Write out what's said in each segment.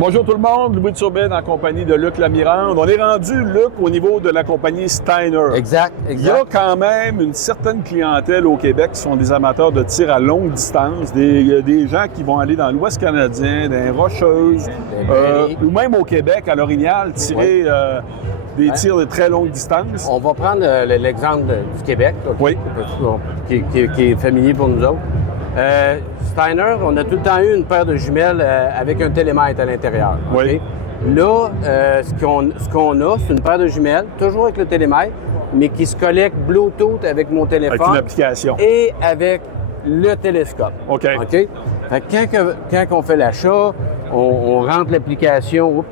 Bonjour tout le monde, Louis Turbine en compagnie de Luc Lamirande. On est rendu, Luc, au niveau de la compagnie Steiner. Exact. Il y a quand même une certaine clientèle au Québec qui sont des amateurs de tir à longue distance, des gens qui vont aller dans l'Ouest canadien, dans les Rocheuses, ou même au Québec, à l'Orignal, tirer des tirs de très longue distance. On va prendre l'exemple du Québec, Oui. qui est familier pour nous autres. Steiner, on a tout le temps eu une paire de jumelles avec un télémètre à l'intérieur. Oui. Là, ce qu'on a, c'est une paire de jumelles, toujours avec le télémètre, mais qui se connecte Bluetooth avec mon téléphone. Avec une application. Et avec le télescope. OK. Fait que quand on fait l'achat, on rentre l'application,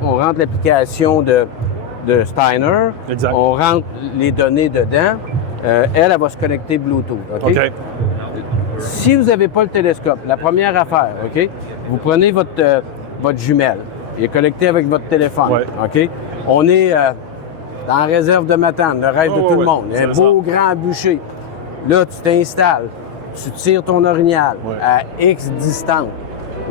de Steiner. Exact. On rentre les données dedans. Elle va se connecter Bluetooth. OK. Si vous n'avez pas le télescope, la première affaire, OK, vous prenez votre jumelle. Il est connecté avec votre téléphone. Ouais. OK? On est dans la réserve de Matane, le rêve de tout le monde. Il y a un beau grand bûcher. Là, tu t'installes. Tu tires ton orignal à X distance.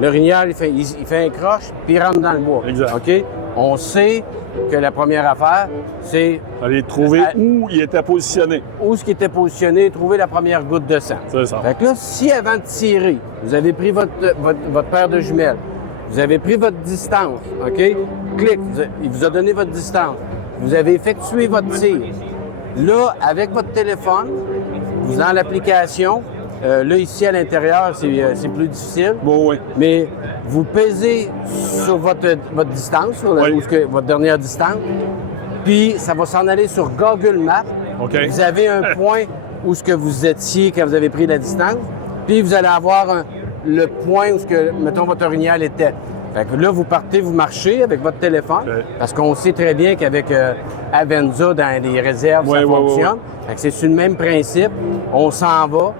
L'orignal, il fait un croche, puis il rentre dans le bois. Exact. OK? On sait que la première affaire, c'est Aller trouver où il était positionné. où ce qui était positionné, trouver la première goutte de sang. C'est ça. Fait que là, si avant de tirer, vous avez pris votre paire de jumelles, vous avez pris votre distance, OK? Clic, il vous a donné votre distance. Vous avez effectué votre tir. Là, avec votre téléphone, vous dans l'application, là, ici, à l'intérieur, c'est plus difficile. Bon, oui. Mais vous pesez sur votre distance, sur votre dernière distance, puis ça va s'en aller sur Google Maps. OK. Vous avez un point où ce que vous étiez quand vous avez pris la distance, puis vous allez avoir le point où ce que, mettons, votre orignal était. Fait que là, vous partez, vous marchez avec votre téléphone, parce qu'on sait très bien qu'avec Avenza, dans les réserves, ça fonctionne. Fait que c'est sur le même principe. On s'en va.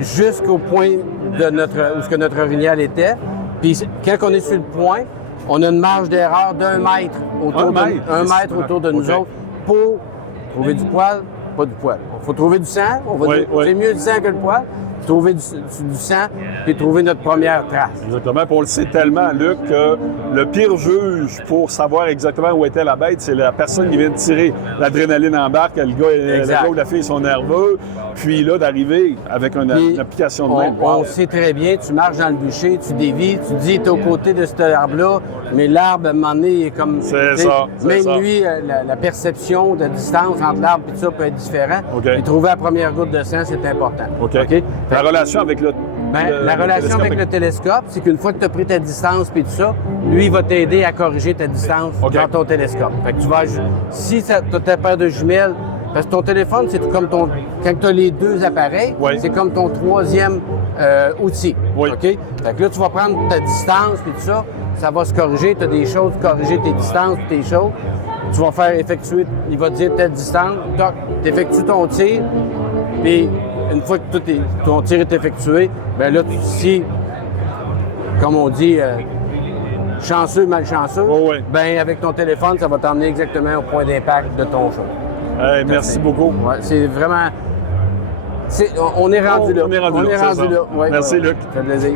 Jusqu'au point où ce que notre orignal était. Puis quand on est sur le point, on a une marge d'erreur d'1 mètre autour de nous autres pour trouver du poil, pas du poil. Il faut trouver du sang. C'est mieux du sang que le poil. Trouver du sang, puis trouver notre première trace. Exactement. Puis on le sait tellement, Luc, que le pire juge pour savoir exactement où était la bête, c'est la personne qui vient de tirer. L'adrénaline embarque, le gars ou la fille sont nerveux. Puis là, d'arriver avec une application de même. On sait très bien, tu marches dans le bûcher, tu dévis, tu dis, t'es aux côtés de cet arbre-là, mais l'arbre, à un moment donné, est comme... C'est ça. Même lui, la perception de distance entre l'arbre et tout ça peut être différent. Et trouver la première goutte de sang, c'est important. La relation avec le le télescope, c'est qu'une fois que tu as pris ta distance et tout ça, lui, il va t'aider à corriger ta distance dans ton télescope. Fait que tu vas, si tu as ta paire de jumelles, parce que ton téléphone, c'est comme quand tu as les deux appareils, c'est comme ton troisième outil. Fait que là, tu vas prendre ta distance et tout ça, ça va se corriger. Tu as des choses, corriger tes distances, tes choses. Tu vas faire effectuer, il va te dire telle distance, tu effectues ton tir, puis une fois que ton tir est effectué, bien là, si, comme on dit, chanceux, malchanceux, bien avec ton téléphone, ça va t'emmener exactement au point d'impact de ton show. Merci beaucoup. C'est vraiment... On est rendu là. On est rendu là. Merci, Luc. Ça fait plaisir.